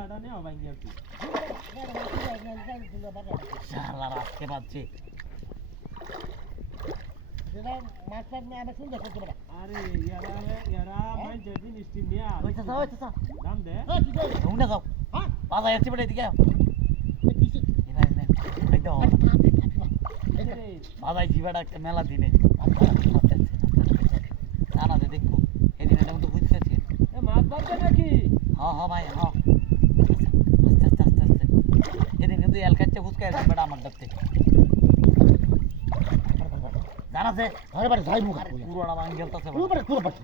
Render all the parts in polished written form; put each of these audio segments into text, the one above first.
আডা নে ভাঙ্গিয়া তুই শালা রাখতে পারছি যেটা মাছ পাত না আমরা শুনতে করতে পারা আরে ইয়ারা মাইন জেদিন স্টিম নিয়া ওইটা দাম দে কি কই উনা যাও হ্যাঁ বাজা যাচ্ছে বলে এদিকে কিছে এনা এনা এই দাও বাজাই জিবাটা একটা মেলা দিনে জানা দে দেখো এদিন এটা মতো বুঝতেছি এ মাছ বাজবে নাকি হ্যাঁ হ্যাঁ ভাই হ্যাঁ আস্তে এদিন কিন্তু এলকাচ্ছে ফুসকা আছে বেটা আমার ডাকতে জানা সে আরে বারে যাই মুখ পুরোটা ভাঙ গেলতাছে পুরো পাচ্ছি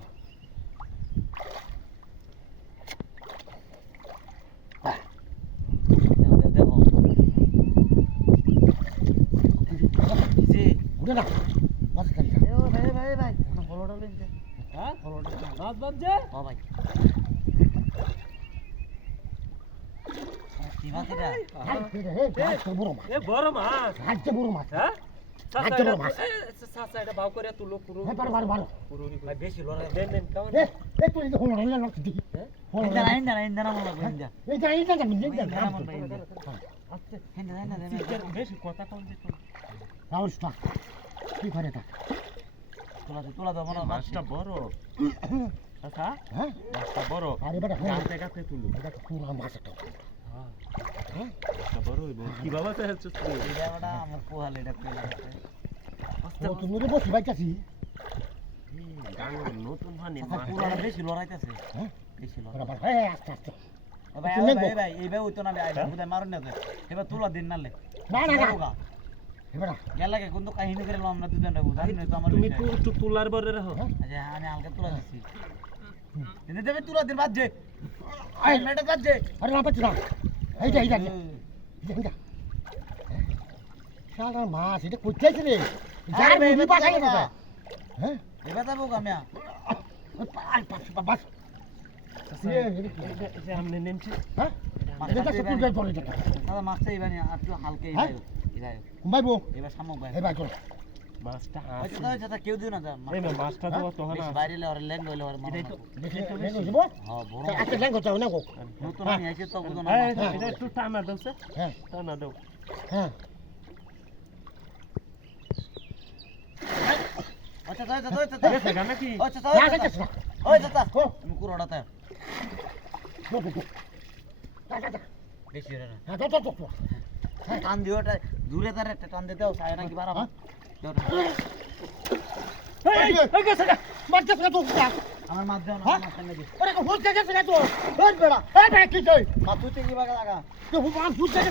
দেখো জি উড়ে না মাছ খালি এ ভাই না ফলোটা লেনছে হ্যাঁ ফলোটা মাছ বাজছে ও ভাই কি মাছ এটা বড় মাছ এ বড় মাছ রাজ্য বড় মাছ হ্যাঁ রাজ্য বড় মাছ সাসা এটা বাউ করে তুলো পুরো হ্যাঁ বারো পুরো ভাই বেশি লড়াই দেন দেন কেমন এ তুই তো হলো না না দেখি ইন্দা না মনে লাগবে ইন্দা এই যাই না যাবেন ইন্দা দেখি না মনে ইন্দা আচ্ছা ইন্দা বেশি কথা কম যে রাউসটা কি করে তা তোলা দাও মনে মাছটা বড় আচ্ছা হ্যাঁ মাছটা বড় আরে বেটা গাতে গাতে তুলো এটা পুরো মাছ একটা হ্যাঁ মাছটা বড় হইব কি বাবা তো হচ্ছে তুই এটা ওটা আমার পোহালে এটা পেলে ও তুমি রে বসি বাইতাছি ডাঙ্গর নতুন হানি আচ্ছা পুরাটা বেশি লড়াইতেছে হ্যাঁ বেশি লড়াই বরাবর হ্যাঁ আস্তে আস্তে ভাই এইবার ওই তো না বুঝাই মারুন না এবার তোলা দিন নালে না না না এবারে গেলাকে কোন তো কাহিনী করে আমরা দুজন বুঝাই না তো আমার তুমি তো তুলার বরে রাখো আচ্ছা আমি হালকা তুলা দিচ্ছি দিনে দেবে তুলা দিন বাদ যে আই মেটা বাদ যে আরে না পাচ্ছি না এইটা এইটা এইটা শালা মাছ এটা কইতেছে রে যাই মুভি পাঠাই না হ্যাঁ এবার যাবো কামিয়া আই বাস সামনে নেমছে হ্যাঁ এটা তো তুই পড়ে যা দাদা মাছটা এবার আর একটু হালকা হ্যাঁ? এবার ভাইবো এবার সামক ভাই এই ভাই চল মাছটা আচ্ছা দাদা কেউ দিও না যা এই না মাছটা তো তো বেশি বাইরে লে আর ল্যাং হইলে আর মারা দেখে যাবো হ্যাঁ বড় আচ্ছা ল্যাঙ্গো চাও না গো নতুন আমি আইছে তো বুঝো না এটা একটু টানা দাও স্যার হ্যাঁ টানা দাও হ্যাঁ আচ্ছা আচ্ছা গেছে গা নাকি আচ্ছা না যাচ্ছে না ওই দাদা ও তুমি কুড়াটা তাই গো গো যা যা বেশি রে না হ্যাঁ তো টান দিওটা দূরে তার একটা টান দিতেও চায় নাকি বাড়াবো এই গেছে মারতে না তো আমার মাধ্যমে হ্যাঁ? আমার সঙ্গে দিও ওরে হুল গেছে না তো ওই বেড়া এই বেড়া কি কই মা তুই কি বাগা লাগা তো হুল গেছে